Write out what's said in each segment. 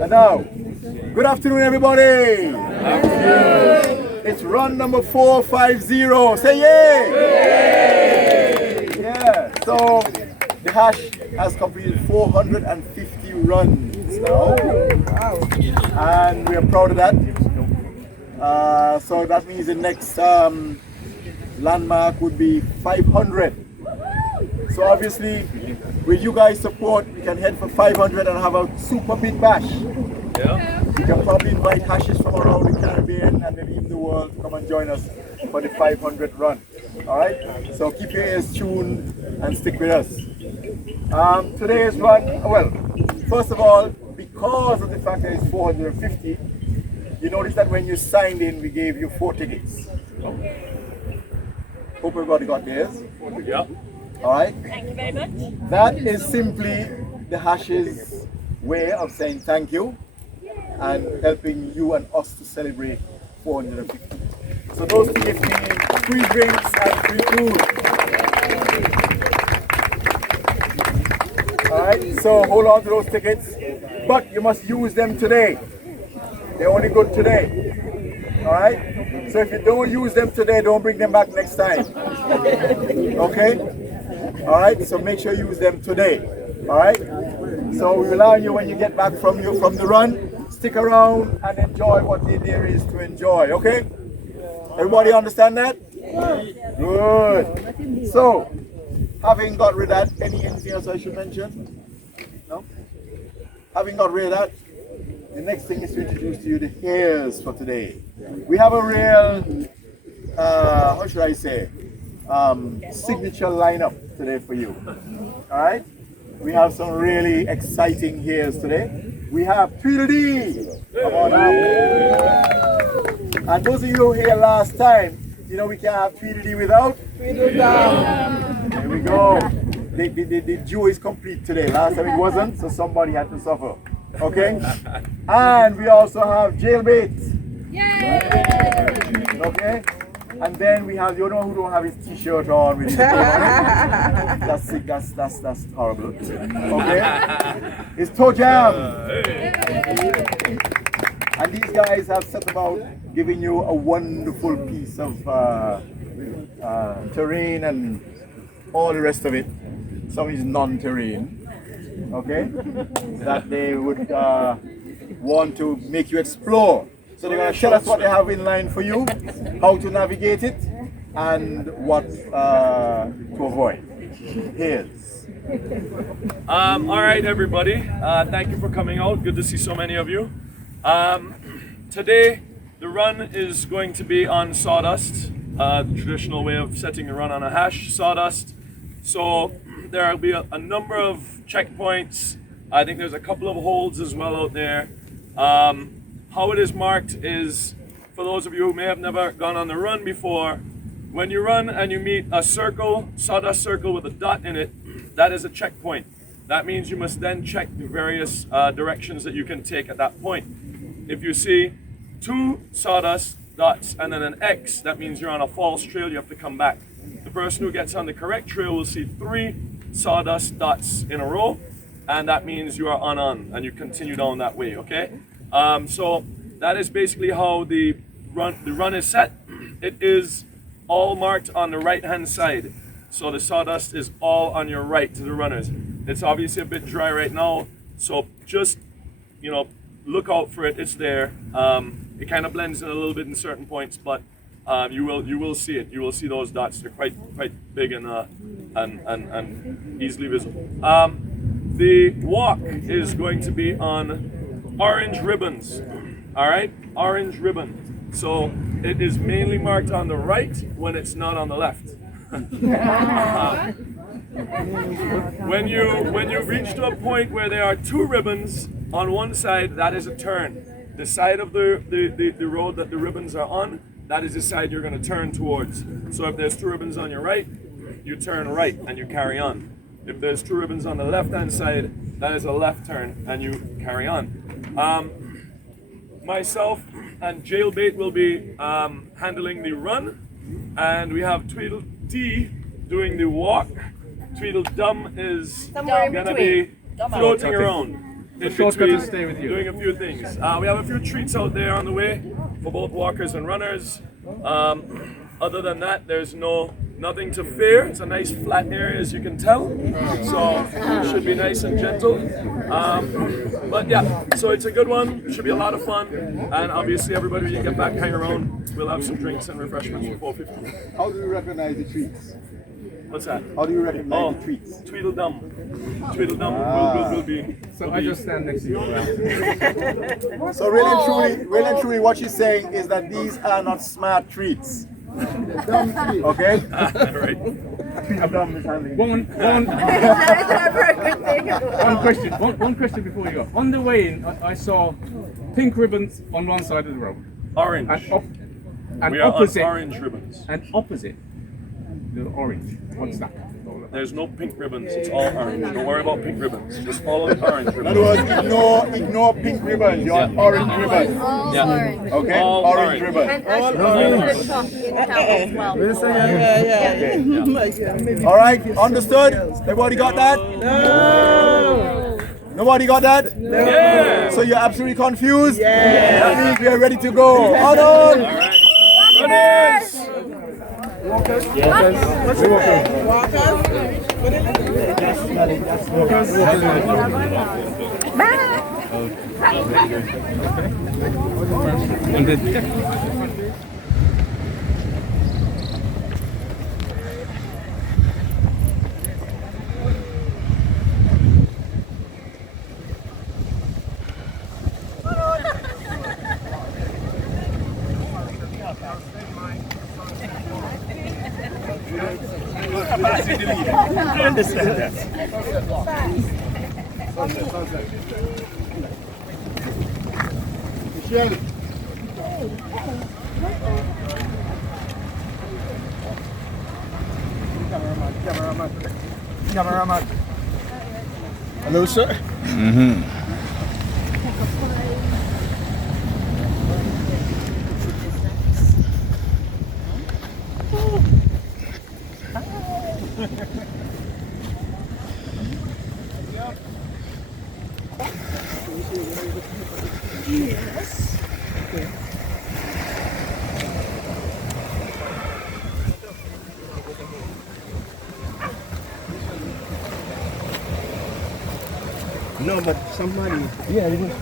And now, good afternoon, everybody. It's run number 450. Say yay! Yeah. So the hash has completed 450 runs now, and we are proud of that. So that means the next landmark would be 500. So obviously, with you guys' support, we can head for 500 and have a super big bash. Yeah. We can probably invite hashes from around the Caribbean and maybe even the world to come and join us for the 500 run. All right. So keep your ears tuned and stick with us. Today's run, well, first of all, because of the fact that it's 450, you notice that when you signed in, we gave you 4 tickets. Hope everybody got theirs. Yeah. All right. Thank you very much. That is simply the hash's way of saying thank you and helping you and us to celebrate 450. So those tickets mean free drinks and free food. All right. So hold on to those tickets, but you must use them today. They're only good today. All right. So if you don't use them today, don't bring them back next time. Okay. All right, so make sure you use them today. All right, so we rely on you when you get back from the run. Stick around and enjoy what there is to enjoy. Okay, everybody understand that? Good. So, having got rid of that, anything else I should mention? No. Having got rid of that, the next thing is to introduce to you the Hares for today. We have a real, how should I say? Signature lineup today for you. All right, we have some really exciting Hares today. We have Tweedle. Come on up. And those of you who were here last time, you know we can't have Tweedle without Tweedle. There we go. The duo is complete today. Last time it wasn't, so somebody had to suffer. Okay. And we also have Jailbait. Yay! Okay. And then we have, you know who don't have his t-shirt on with his name on it? That's sick, that's horrible. Okay? It's Toe Jam. And these guys have set about giving you a wonderful piece of terrain and all the rest of it. Some is non-terrain. Okay? That they would want to make you explore. So they're going to tell us what they have in line for you, how to navigate it, and what to avoid. Here's. All right, everybody. Thank you for coming out. Good to see so many of you. Today, the run is going to be on sawdust, the traditional way of setting a run on a hash, sawdust. So there will be a number of checkpoints. I think there's a couple of holds as well out there. How it is marked is, for those of you who may have never gone on the run before, when you run and you meet a circle, sawdust circle with a dot in it, that is a checkpoint. That means you must then check the various directions that you can take at that point. If you see 2 sawdust dots and then an X, that means you're on a false trail, you have to come back. The person who gets on the correct trail will see 3 sawdust dots in a row, and that means you are on, and you continue down that way, okay? So that is basically how the run is set. It is all marked on the right hand side. So the sawdust is all on your right to the runners. It's obviously a bit dry right now, so just, you know, look out for it. It's there. It kind of blends in a little bit in certain points, but you will see it. You will see those dots. They're quite big and easily visible. The walk is going to be on orange ribbons. All right, orange ribbon. So it is mainly marked on the right when it's not on the left. When you reach to a point where there are 2 ribbons on one side, that is a turn. The side of the road that the ribbons are on, that is the side you're going to turn towards. So if there's 2 ribbons on your right, you turn right and you carry on. If there's 2 ribbons on the left hand side, that is a left turn and you carry on. Myself and Jailbait will be handling the run, and we have Tweedle D doing the walk. Tweedle Dum is gonna be floating around. in shortcut between to stay with you. doing a few things. We have a few treats out there on the way for both walkers and runners. Other than that, there's nothing to fear. It's a nice flat area, as you can tell, so it should be nice and gentle. But yeah, so it's a good one. Should be a lot of fun, and obviously everybody, when you get back, hang around. We'll have some drinks and refreshments for 4:50. How do you recognize the treats? What's that? How do you recognize the treats? Tweedledum. Tweedledum will be. So I just stand next to you. So really and truly, what she's saying is that these are not smart treats. Okay? Right. One question before you go. On the way in, I saw pink ribbons on one side of the road. Orange. And We are opposite. on orange ribbons. And opposite, the orange. What's that? There's no pink ribbons. It's all orange. Don't worry about pink ribbons. Just follow the orange In other ribbons. words, ignore pink ribbons. You're on orange ribbons. Yeah. Okay? All Orange orange. ribbon. And actually, the top in town as well. All right, understood? Everybody got that? No. Nobody got that? No. Yeah. So you're absolutely confused? Yeah. That means we are ready to go. Hold on. All right. Runners. Cameraman. Hello, sir. No, but somebody. Yeah, it was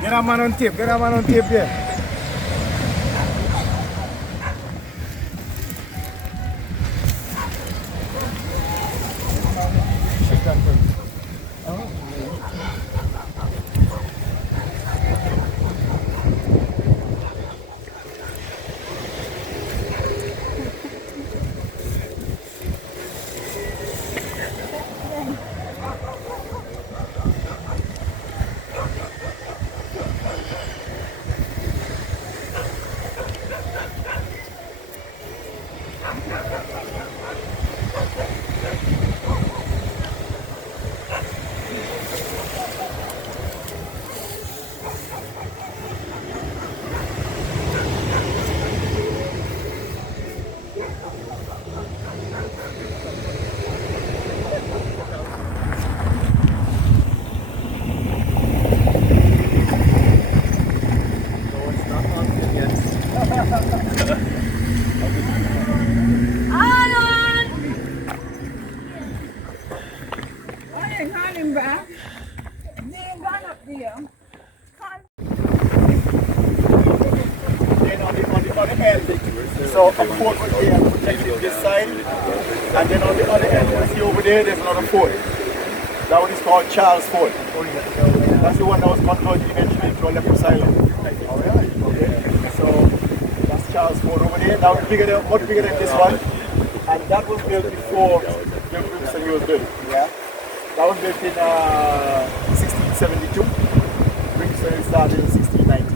Get a man on tape. Get a man on tape there. So a fort would be protecting this side, and then on the other end, you see over there, there's another fort. That one is called Charles Fort. That's the one that was converted eventually into a leper asylum. Okay. So that's Charles Fort over there. That was much bigger than this one. And that was built before the Brixton was built. Yeah. That was built in 1672. Brixton started in 1690.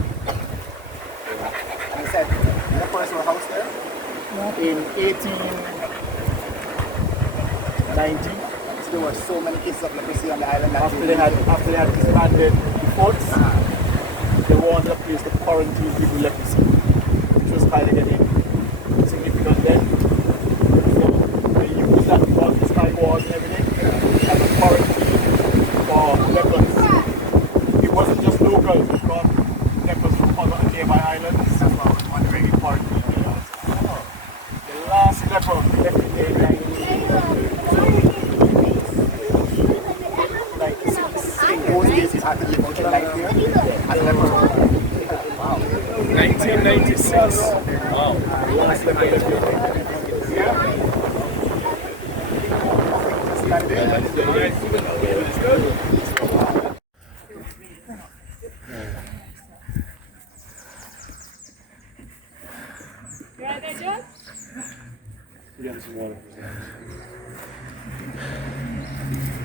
And I said, the first house there in 1890. So there were so many cases of leprosy on the island. After they had disbanded the forts, they wanted a place to quarantine people with leprosy, which was highly significant then. So they used that because the sky walls and everything as a quarantine for lepers. It wasn't just locals, it brought lepers from other nearby islands. That's why I was wondering if quarantine there. The last leper left in the 1996. Wow. You right there, John?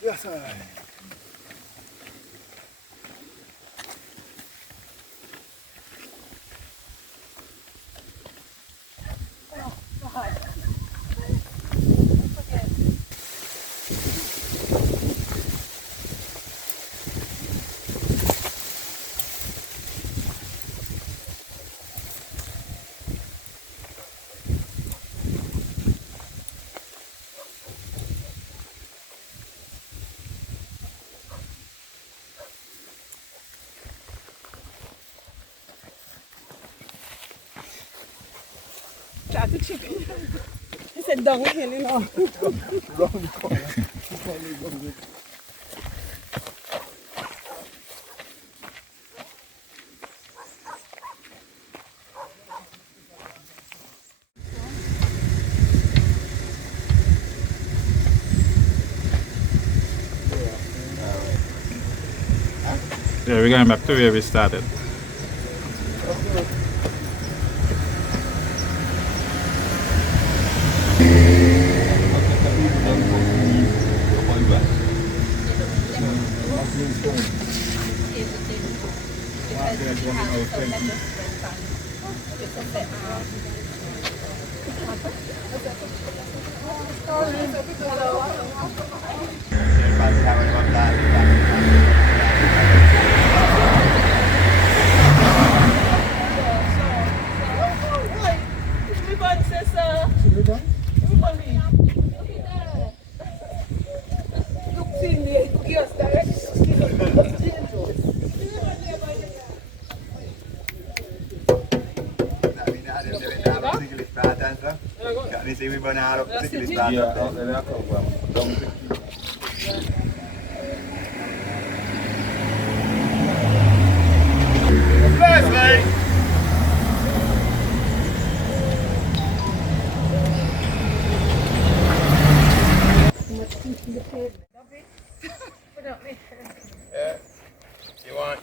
Yes, sir. Tried to chip it. He said, "Don't kill him now." Wrong corner. Yeah, we're going back to where we started.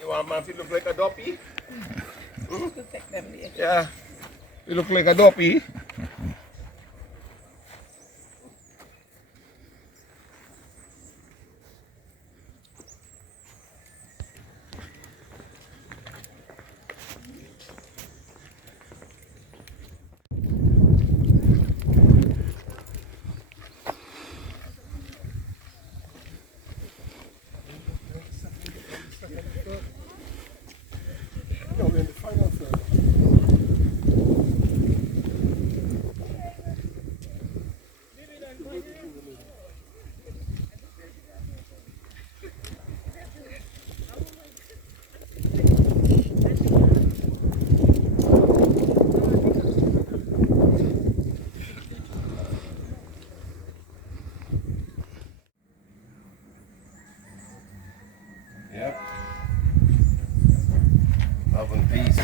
You want man to look like a doppy? Yeah. You look like a dopey. Yep. Love and peace.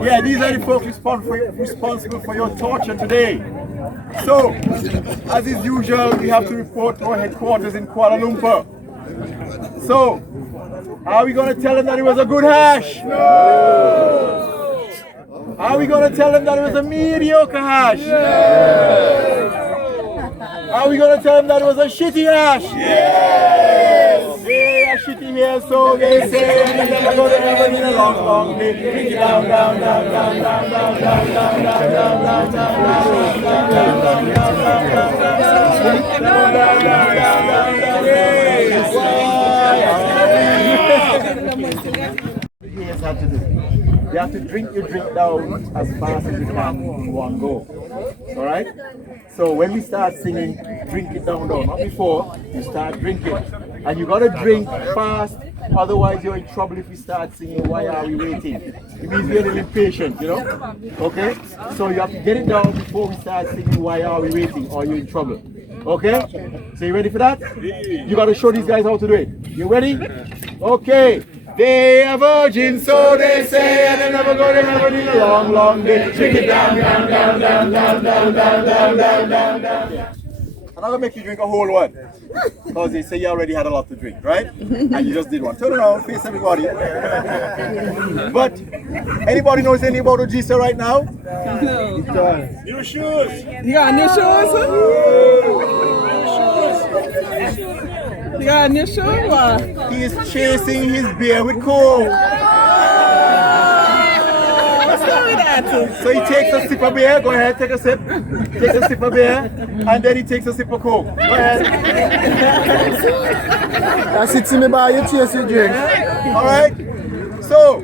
Yeah, these are the folks responsible for your torture today. So, as is usual, we have to report to our headquarters in Kuala Lumpur. So, are we going to tell them that it was a good hash? No! Are we going to tell them that it was a mediocre hash? Yes! Are we going to tell them that it was a shitty hash? Yes! They are shitty here, so they say, and they never go to heaven in a long, long day. Drink it down, down, down, down, down, down, down, down, down, down, down, Here's how to do it. You have to drink your drink down as fast as you can in one go. Alright? So when we start singing, drink it down, down. Not before, you start drinking. And you gotta drink fast, otherwise you're in trouble if we start singing, why are we waiting? It means we're a little impatient, you know? Okay? So you have to get it down before we start singing, why are we waiting, or you're in trouble. Okay? So you ready for that? You gotta show these guys how to do it. You ready? Okay. They are virgins, so they say, and they never go to heaven in a long, long day. Drink it down, down, down, down, down, down, down, down, down, down, down. I'm not gonna make you drink a whole one, because they say you already had a lot to drink, right? And you just did one. Turn around, face everybody. But anybody knows anything about Ojisa right now? No. New shoes. You got new shoes? You got new shoes? What? He is chasing his bear with coke. What's wrong with that? So he takes a sip of beer. Go ahead, take a sip. Takes a sip of beer, and then he takes a sip of coke. Go ahead. That's it, me by you chase your drink. All right. So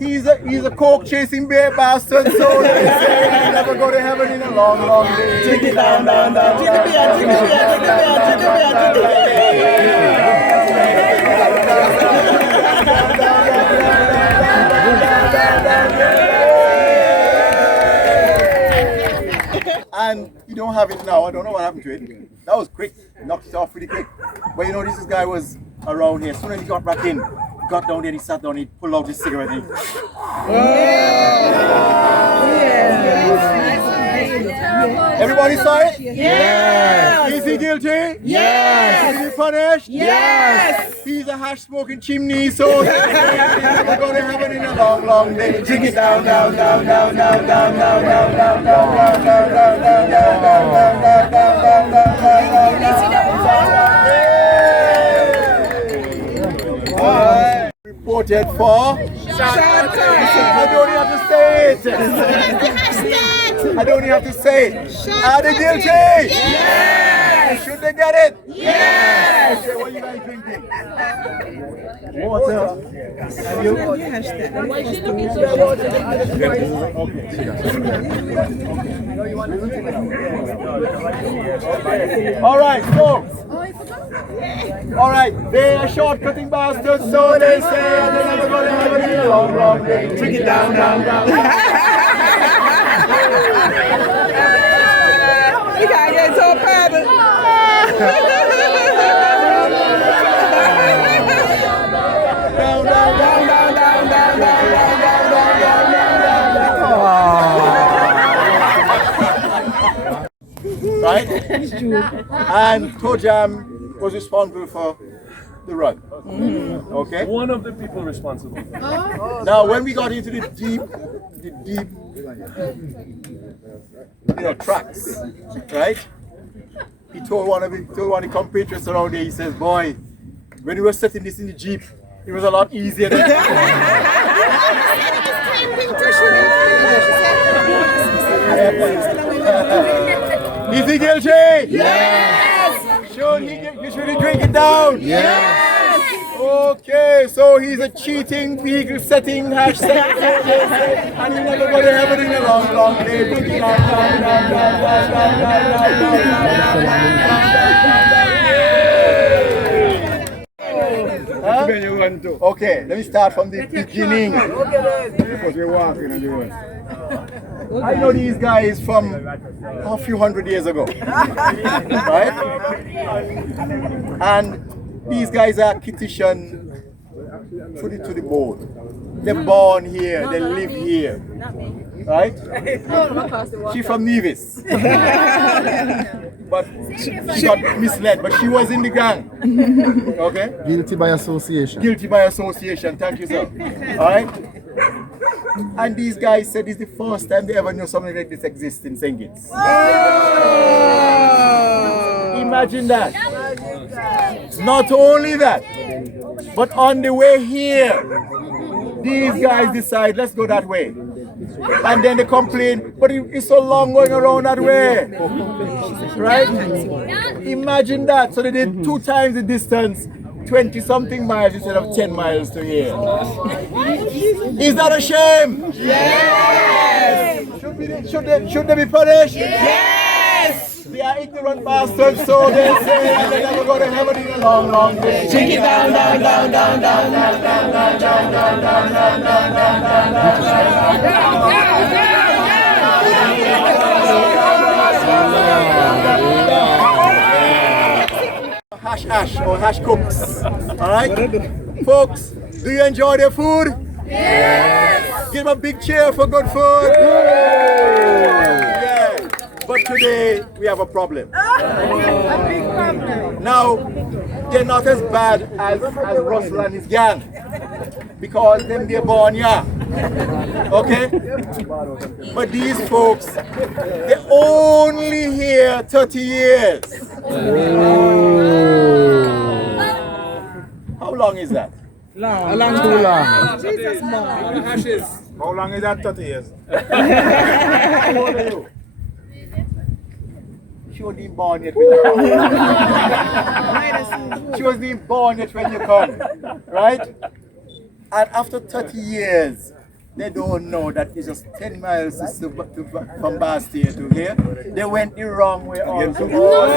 he's a coke chasing bear bastard. So they say he'll never go to heaven in a long, long day. Drink it down, down, down. Drink the beer, drink the beer, drink the beer, drink the beer, drink the beer. And you don't have it now. I don't know what happened to it. That was quick. Knocked it off pretty quick. But you know, this guy was around here. As soon as he got back in, he got down there, he sat down, he pulled out his cigarette. And Everybody saw it? Yes. Is he guilty? Yes. Is he punished? Yes. He's a hash smoking chimney, so we're going to have it in a long, long day. Drink it down, down, down, down, down, down, down, down, down, down, down, down, down, reported for I don't have to say it. I don't have to say it. Are they guilty? Yes. Should they get it? Yes. Okay, what are you guys drinking? Water. All right, folks. All right, they are shortcutting bastards, so they say, and they're never going to have it in a long, long day. Drink it down, down, down. You gotta get so private. Down, down, down, down, down, down, down, down, right? And Tojam was responsible for the run. Okay? One of the people responsible. Now, when we got into the deep, tracks, right? He told one of the compatriots around there, he says, boy, when we were setting this in the Jeep, it was a lot easier than Is he guilty? Yes! Should he drink it down? Yes! Okay, so he's a cheating, vehicle setting, hash setting, and he's never going to have it in a long, long day. Okay, let me start from the beginning. Because we're walking and doing. I know these guys from a few hundred years ago, right? And these guys are Kittitian to the bone. They're born here, they live here, right? She's from Nevis, but she got misled, but she was in the gang, okay? Guilty by association. Guilty by association, thank you, sir. All right? And these guys said it's the first time they ever knew something like this exists in St. Kitts. Imagine that. Not only that, but on the way here, these guys decide, let's go that way. And then they complain, but it's so long going around that way. Right? Imagine that. So they did 2 times the distance, 20-something miles instead of 10 miles to here. Is that a shame? Yes! Should they be punished? Yes! They are ignorant bastards, so they say, and they're never going to have it in a long, long day. Drink it down, down, down, down, down, down, down, down, down, down, down, down, down, Hash ash or hash cooks. Alright? Folks, do you enjoy their food? Yes! Give them a big cheer for good food. Yeah. But today we have a problem. A big problem. Now, they're not as bad as Russell and his gang. Because they're born here. Okay? But these folks, they're only here 30 years. How long is that? Too long. Jesus, man. How long is that? 30 years. How old are you? She wasn't even born yet when you come. She wasn't even born yet when you come. Right? And after 30 years, they don't know that it's just 10 miles from Bastia to here. They went the wrong way also. Right?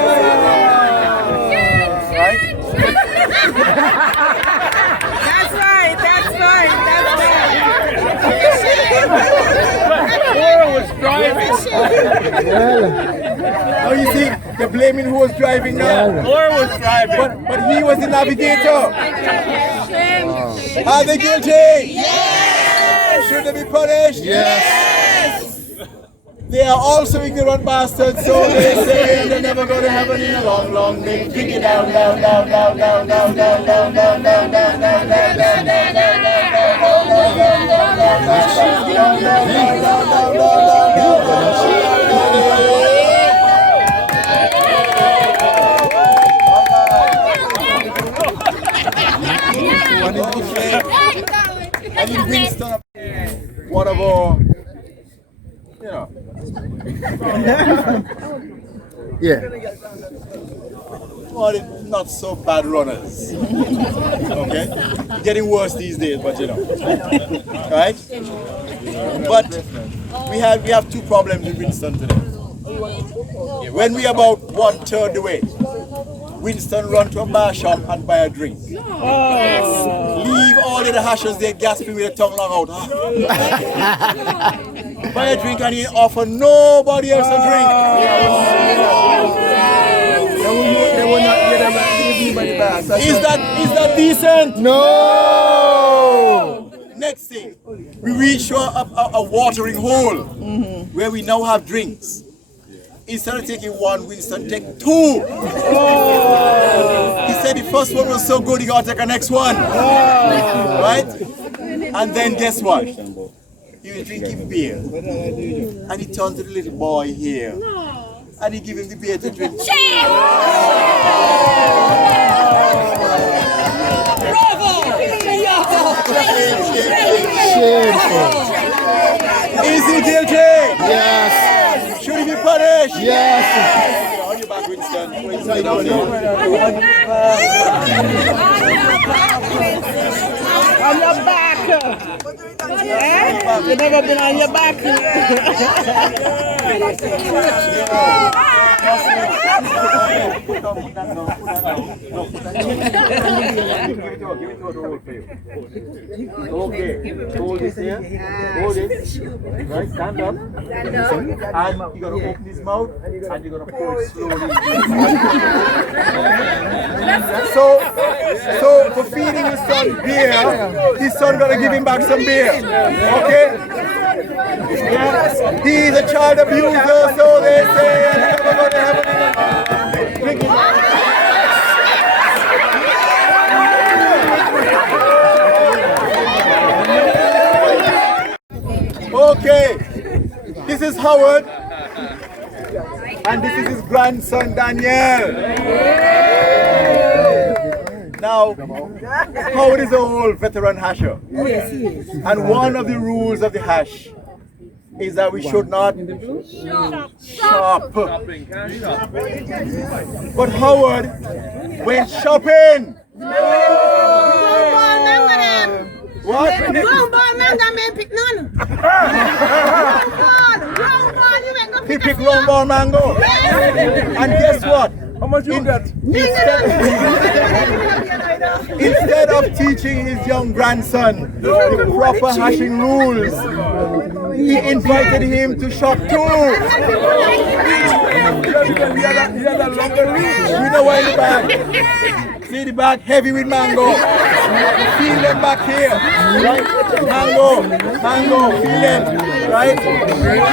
That's right, that's right, that's right. Laura was driving. Now you see, they're blaming who was driving now. Laura was driving. But he was the navigator. Are they guilty? Yes! Should they be punished? Yes! They are also ignorant bastards, so they say they're never going to heaven in a long, long day. Kick it down, down, down, down, down, down, down, down, down, down, down, down, down, down, down, I think Winston, one of our, you know. Yeah. Well, not so bad runners. Okay? Getting worse these days, but you know. Right? But we have two problems with Winston today. When we about 1/3 the way, Winston run to a bar shop and buy a drink. Leave all of the hashers there gasping with their tongue long out. Buy a drink and he offer nobody else a drink. They will not get them anybody back. Is that decent? No! Next thing, we reach a watering hole where we now have drinks. Instead of taking one, Winston take two. He said the first one was so good, he got to take the next one. Right? And then guess what? He was drinking beer. And he turned to the little boy here. And he gave him the beer to drink. Shameful. Is he guilty? Yes. Should he be punished? Yes. On your back, Winston. Winston, down here. On your back. You've never been on your back. Okay, hold this here, hold it, right, stand up, and you're going to open his mouth, and you're going to pour it slowly. So for feeding his son beer, his son going to give him back some beer, okay? Yeah. He's a child abuser, so they say, and never going to heaven. Okay, this is Howard, and this is his grandson Daniel. Now, Howard is an old veteran hasher, and one of the rules of the hash is that we should not shop. But Howard went shopping. What? He picked wrong ball mango. And guess what? How much you get? Instead of teaching his young grandson the proper hashing rules, he invited him to shop too. We know why in the bag. See the bag heavy with mango. Feel them back here, right? Mango, feel them, right?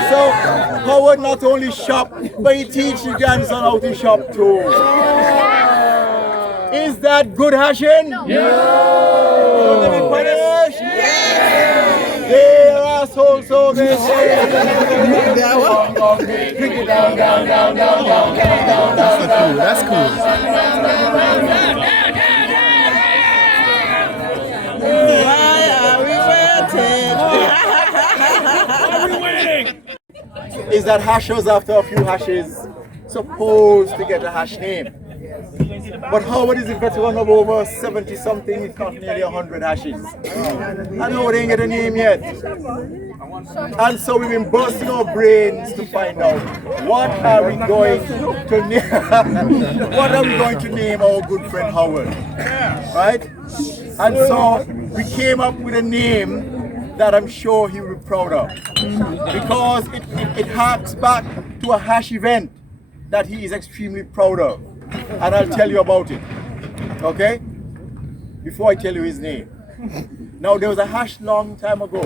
So Howard not only shop, but he teaches his grandson how to shop too. Is that good hashing? No. Should they be punished? Yes. They are assholes, so they say. Drink it down, down, down, down, down, down, down, down. That's cool. Why are we waiting? Is that hashers after a few hashes supposed to get a hash name? But Howard is a veteran of over 70 something, he's got nearly 100 hashes. And Howard ain't get a name yet. And so we've been bursting our brains to find out what are we going to name our good friend Howard. Right? And so we came up with a name that I'm sure he will be proud of. Because it harks back to a hash event that he is extremely proud of. And I'll tell you about it. Okay? Before I tell you his name. Now there was a hash long time ago.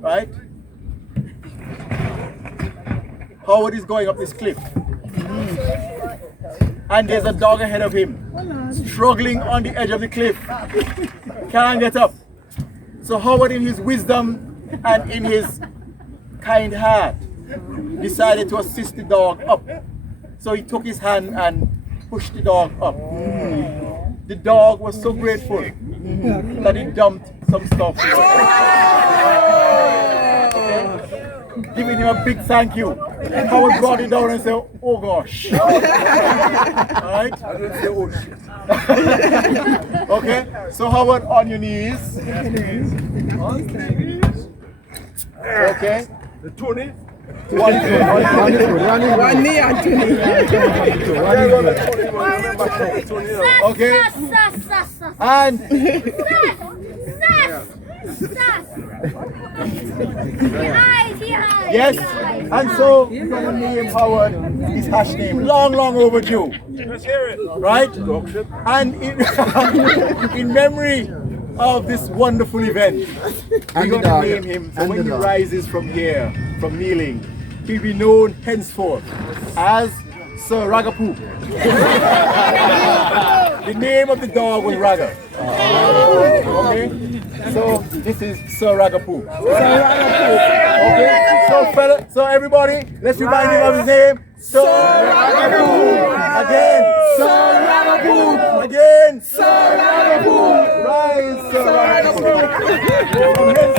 Right? Howard is going up this cliff. And there's a dog ahead of him, struggling on the edge of the cliff. Can't get up. So Howard, in his wisdom and in his kind heart, decided to assist the dog up. So he took his hand and pushed the dog up. The dog was so grateful that he dumped some stuff. Giving him a big thank you. Howard brought it down and said, oh gosh. Alright? I didn't say oh shit. Okay, so Howard, on your knees. Okay. The Tony. One knee and two knee. Okay. And yes, and so we're gonna name Howard his hash name. Long overdue. Right? And in memory of this wonderful event, we're gonna name him. So when he rises from here, from kneeling, he'll be known henceforth as Sir Ragapoo. The name of the dog was Raga. Okay? So this is Sir Ragapoo. Okay? So everybody, let's remind him of his name. Sir Ragapoo. Again. Sir Ragapoo. Again. Sir Ragapoo. Rise, Sir Ragapoo.